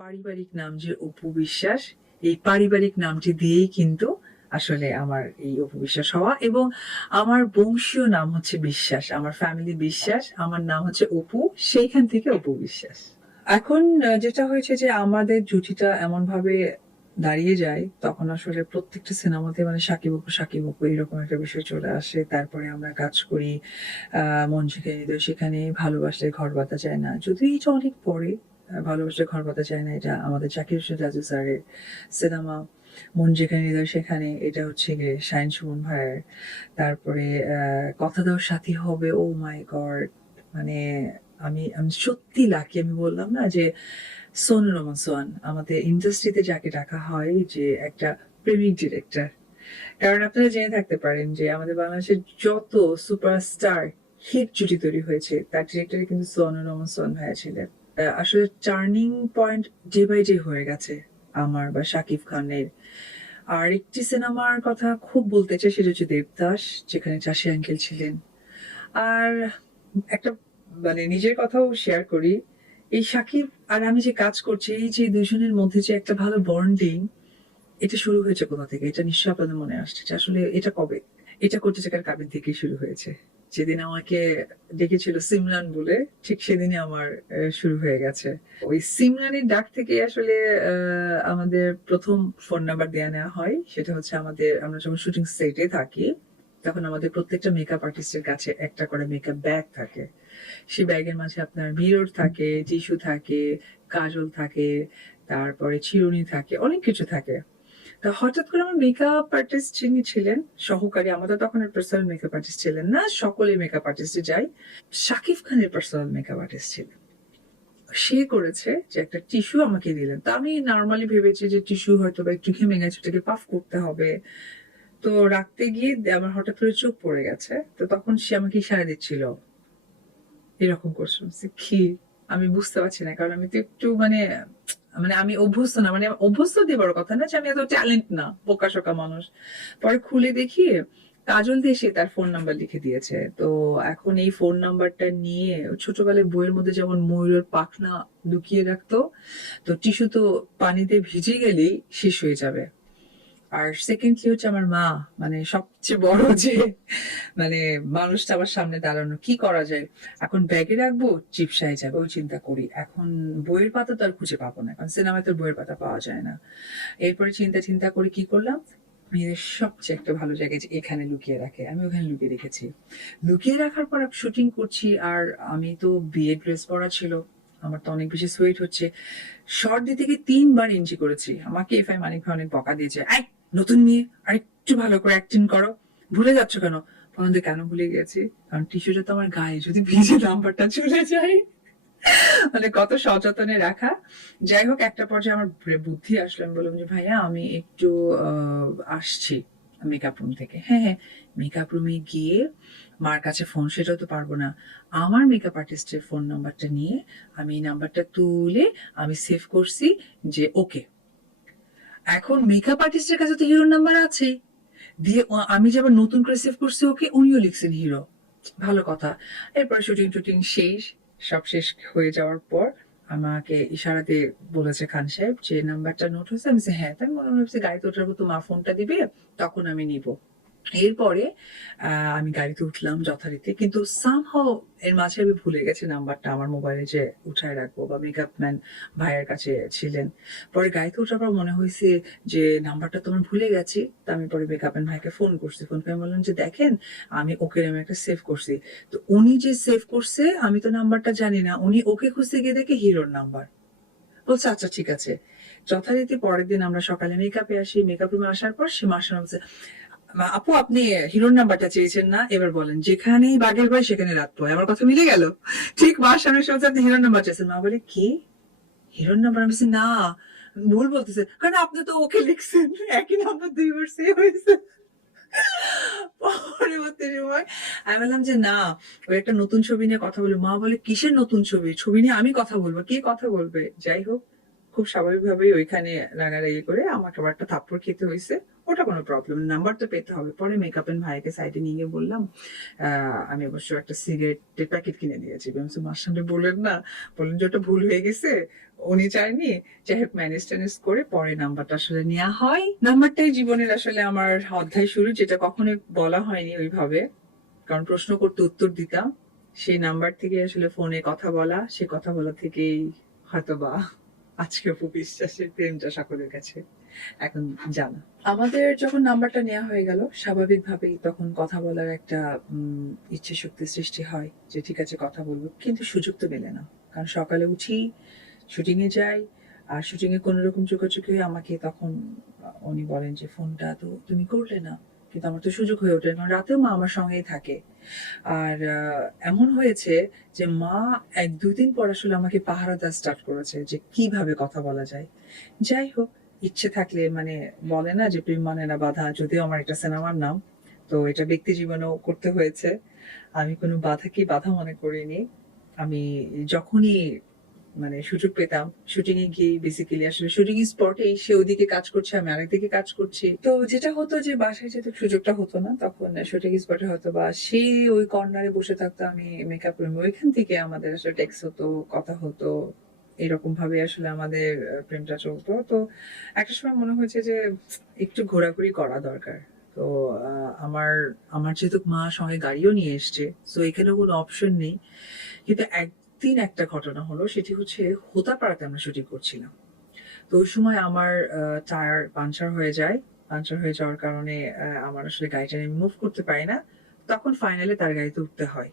পারিবারিক নাম যে অপু বিশ্বাস এই পারিবারিক নামটি দিয়েই কিন্তু আসলে আমার এই অপু বিশ্বাস হওয়া এবং আমার বংশীয় নাম হচ্ছে বিশ্বাস, আমার ফ্যামিলি বিশ্বাস, আমার নাম হচ্ছে অপু, সেইখান থেকে অপু বিশ্বাস এখন যেটা হয়েছে যে আমাদের জুটিটা এমন ভাবে দাঁড়িয়ে যায়, তখন আসলে প্রত্যেকটা সিনেমাতে মানে সাকিব অপু সাকিব অপু এরকম একটা বিষয় চলে আসে, তারপরে আমরা কাজ করি, আহ, মন শিখে সেখানে ভালোবাসলে ঘর বাতা যায় না। যদিও এটা অনেক পরে ভালোবাসলে ঘর বাতা যায় না, এটা আমাদের জাকির হোসেন রাজু স্যারের সিনেমা। মন যেখানে হৃদয় সেখানে, এটা হচ্ছে গিয়ে শাইন সুমন ভাইয়ের। তারপরে কথা দেওয়ার সাথী হবে, ও মাই গড মানে আমি আমি সত্যি লাকি। আমি বললাম না যে, সোনু রমন সোয়ান আমাদের ইন্ডাস্ট্রিতে যাকে ডাকা হয় যে একটা প্রেমিক ডিরেক্টর কারণ আপনারা জেনে থাকতে পারেন যে, আমাদের বাংলাদেশের যত সুপারস্টার হিট জুটি তৈরি হয়েছে, তার ডিরেক্টরে কিন্তু সোনু রমন সোয়ান ভাইয়া ছিলেন। আসলে turning point day by day হয়ে গেছে আমার বা শাকিব খানের। আর একটি সিনেমার কথা খুব বলতে চাই সেটা হচ্ছে দেবদাস, যেখানে চাষি আঙ্কেল ছিলেন। আর একটা মানে নিজের কথাও শেয়ার করি, এই সাকিব আর আমি যে কাজ করছি, এই যে দুজনের মধ্যে যে একটা ভালো বন্ডিং এটা শুরু হয়েছে কোথা থেকে? এটা নিশ্চয়ই আপনাদের মনে আসছে আসলে এটা কবে? এটা করতে চাকার কাবিন থেকেই শুরু হয়েছে? যেদিন আমাকে ডেকেছিল সিমরান বলে, ঠিক সেদিনই আমার শুরু হয়ে গেছে। ওই সিমরানের ডাক থেকে আসলে আমাদের প্রথম ফোন নাম্বার দেওয়া নেওয়া হয়। সেটা হচ্ছে আমাদের, আমরা যখন শুটিং সেটে থাকি, তখন আমাদের প্রত্যেকটা মেকআপ আর্টিস্টের কাছে একটা করে মেকআপ ব্যাগ থাকে। সেই ব্যাগের মাঝে আপনার মিরর থাকে টিস্যু থাকে, কাজল থাকে, তারপরে চিরুনি থাকে, অনেক কিছু থাকে। হঠাৎ করে আমার মেকআপ আর্টিস্ট যিনি ছিলেন সহকারী আমাদের তখন পার্সোনাল মেকআপ আর্টিস্ট ছিলেন না সকলে মেকআপ আর্টিস্টে যাই শাকিব খানের পার্সোনাল মেকআপ আর্টিস্ট ছিলেন। সে করেছে যে একটা টিস্যু আমাকে দিলেন। তা আমি নর্মালি ভেবেছি যে টিস্যু হয়তো বা একটু ঘেমে গেছে ওটাকে পাফ করতে হবে। তো রাখতে গিয়ে আমার হঠাৎ করে চোখ পড়ে গেছে। তো তখন সে আমাকে ইশারা দিচ্ছিল এরকম করছ। বলছি, কি? আমি বুঝতে পারছি না কারণ আমি তো একটু মানে মানে আমি অভ্যস্ত না মানে অভ্যস্ত দিয়ে বড় কথা না যে আমি এত ট্যালেন্ট না বোকা শোকা মানুষ। পরে খুলে দেখি কাজল দিয়ে সে তার ফোন নাম্বার লিখে দিয়েছে। তো এখন এই ফোন নাম্বারটা নিয়ে ছোটবেলায় বইয়ের মধ্যে যেমন ময়ূরের পাখনা লুকিয়ে রাখতো, তো টিস্যু তো পানিতে ভিজে গেলেই শেষ হয়ে যাবে। আর সেকেন্ডলি হচ্ছে আমার মা? মানে সবচেয়ে বড় যে মানে মানুষটা আমার সামনে দাঁড়ানো, কি করা যায়? এখন ব্যাগে রাখব চিপসায় যাবে, ওই চিন্তা করি। এখন বইয়ের পাতা তো আর খুঁজে পাবো না, কারণ সিনেমায় তো বইয়ের পাতা পাওয়া যায় না। এরপরে চিন্তা চিন্তা করে কি করলাম? মেয়েদের সবচেয়ে একটা ভালো জায়গায় যে এখানে লুকিয়ে রাখে। আমি ওখানে লুকিয়ে রেখেছি। লুকিয়ে রাখার পর শুটিং করছি, আর আমি তো বিয়ে ড্রেস পরা ছিল। আমার তো অনেক বেশি সোয়েট হচ্ছে। শর্ট দিতে গিয়ে তিনবার এন্ট্রি করেছি। আমাকে এফ আই মানিক অনেক বকা দিয়েছে, আই নতুন মেয়ে আর একটু ভালো করে অ্যাক্টিং করো। ভুলে যাচ্ছ কেন? যে কেন ভুলে গেছি? কারণ টিস্যুটা তো আমার গায়ে, যদি ভিজে নাম্বারটা চলে যায়। মানে কত সচেতনে রাখা। যাই হোক, একটা পর্যায়ে আমার বুদ্ধি আসলো। আমি বললাম যে, ভাইয়া, আমি একটু আসছি মেকআপ রুম থেকে। হ্যাঁ হ্যাঁ মেকআপ রুমে গিয়ে মার কাছে ফোন সেটাও তো পারব না। আমার মেকআপ আর্টিস্টের ফোন নাম্বারটা নিয়ে আমি এই নাম্বারটা তুলে আমি সেভ করছি যে ওকে এখন মেকআপ আর্টিস্টের কাছে তো হিরোর নাম্বার আছে দিয়ে আমি যে আবার নতুন করে সেভ করছি ওকে, উনিও লিখছেন হিরো ভালো কথা। এরপর শুটিং টুটিং শেষ, সব শেষ হয়ে যাওয়ার পর আমাকে ইশারা দিয়ে বলেছে খান সাহেব, যে নাম্বারটা নোট হয়েছে, আমি হ্যাঁ তাই মনে হচ্ছে গাড়িতে ওঠার মতো মা ফোনটা দিবে, তখন আমি নিব। এরপরে আমি গাড়িতে উঠলাম যথারীতি কিন্তু সামহাও এর মাঝে আমি ভুলে গেছি নাম্বারটা আমার মোবাইলে যে উঠায় রাখব বা মেকআপ ম্যান ভাইয়ের কাছে ছিলেন। পরে গাড়িতে ওঠার পর মনে হয়েছে যে নাম্বারটা তো আমি ভুলে গেছি তা আমি পরে মেকআপ ম্যান ভাইকে ফোন করছি। ফোন করে বললাম যে দেখেন আমি ওকে আমি একটা সেভ করছি। তো উনি যে সেভ করছে আমি তো নাম্বারটা জানি না উনি ওকে খুঁজতে গিয়ে দেখে হিরোর নাম্বার। বলছে আচ্ছা ঠিক আছে। যথারীতি পরের দিন আমরা সকালে মেকআপে আসি মেকআপ রুমে আসার পর সে মাসে বলছে "মা, আপু আপনি হিরোর নাম্বারটা চেয়েছেন না? এবার বলেন যেখানেই বাঘের ভয় সেখানে রাত পয় আমার কথা মিলে গেল? ঠিক মাস সামনে সে বলছে, আপনি হিরোর নাম্বার চেয়েছেন। মা বলে কি? হিরোর নাম্বার? আমি না। ভুল বলতেছে। কারণ আপনি তো ওকে লিখছেন। একই নাম্বার দুইবার সেভ হয়েছে। পরবর্তী সময় আমি বললাম যে না। ওই একটা নতুন ছবি নিয়ে কথা বলব মা বলে কিসের নতুন ছবি? ছবি নিয়ে আমি কথা বলব। কে কথা বলবে? যাই হোক। খুব স্বাভাবিকভাবেই ওইখানে রাগারাগি করে আমাকে আবার একটা থাপ্পড় খেতে হয়েছে। ওটা কোনো প্রবলেম নাম্বার তো পেতে হবে। পরে মেকআপ এন্ড ভাইকে সাইডে নিয়ে গিয়ে বললাম আমি অবশ্য একটা সিগারেটের প্যাকেট কিনে দিয়েছি আমি মার সামনে বললেন না। বললেন যে ওটা ভুল হয়ে গেছে। উনি চায়নি যাই হোক ম্যানেজ ট্যানেজ করে পরে নাম্বারটা আসলে নেওয়া হয়। নাম্বারটাই জীবনের আসলে আমার অধ্যায় শুরু, যেটা কখনোই বলা হয়নি ওইভাবে। কারণ প্রশ্ন করতে উত্তর দিতাম। সেই নাম্বার থেকে আসলে ফোনে কথা বলা, সে কথা বলা থেকেই হয়তো বা আজকে অপু বিশ্বাসের প্রেমটা সকলের কাছে। এখন জানা। আমাদের যখন নাম্বারটা নেওয়া হয়ে গেল, স্বাভাবিকভাবেই তখন কথা বলার একটা ইচ্ছে শক্তি সৃষ্টি হয় যে, ঠিক আছে, কথা বলব। কিন্তু সুযোগ তো মেলে না। কারণ সকালে উঠি শুটিং এ যাই, আর শুটিং এ কোনো রকম হয়ে আমাকে তখন উনি বলেন যে, ফোনটা তো তুমি করলে না। কিন্তু আমার তো সুযোগ হয়ে ওঠে কারণ রাতেও মা আমার সঙ্গেই থাকে। আর এমন হয়েছে যে মা এক দুই দিন পর আসলে আমাকে পাহারা দেওয়া স্টার্ট করেছে যে কীভাবে কথা বলা যায়। যাই হোক, ইচ্ছে থাকলে মানে বলে না যে প্রেম মানে না বাধা, যদিও আমার এটা সিনেমার নাম, তো এটা ব্যক্তি জীবনেও করতে হয়েছে। আমি কোনো বাধাকে বাধা মনে করিনি। আমি যখনই মানে সুযোগ পেতাম। শুটিং এ গিয়ে বেসিক্যালি আসলে শুটিং স্পটে সে ওদিকে কাজ করছে, আমি আরেকদিকে কাজ করছি। তো যেটা হতো যে বাসায় যেতে সুযোগটা হতো না, তখন শুটিং স্পটে হয়তো বা সে ওই কর্নারে বসে থাকতো, আমি মেকআপ রুমে ওইখান থেকে আমাদের আসলে টেক্স হতো, কথা হতো। এরকম ভাবে আসলে আমাদের প্রেমটা চলতো। তো একটা সময় মনে হয়েছে যে একটু ঘোরাঘুরি করা দরকার। তো আমার আমার যেহেতু মা সঙ্গে গাড়িও নিয়ে এসছে তো এখানে কোনো অপশন নেই। কিন্তু একদিন একটা ঘটনা হলো, সেটি হচ্ছে হোতাপাড়াতে আমরা শুটিং করছিলাম। তো ওই সময় আমার টায়ার পাঞ্চার হয়ে যায়। পাঞ্চার হয়ে যাওয়ার কারণে আমার আসলে গাড়িটা মুভ করতে পারি না। তখন ফাইনালে তার গাড়িতে উঠতে হয়।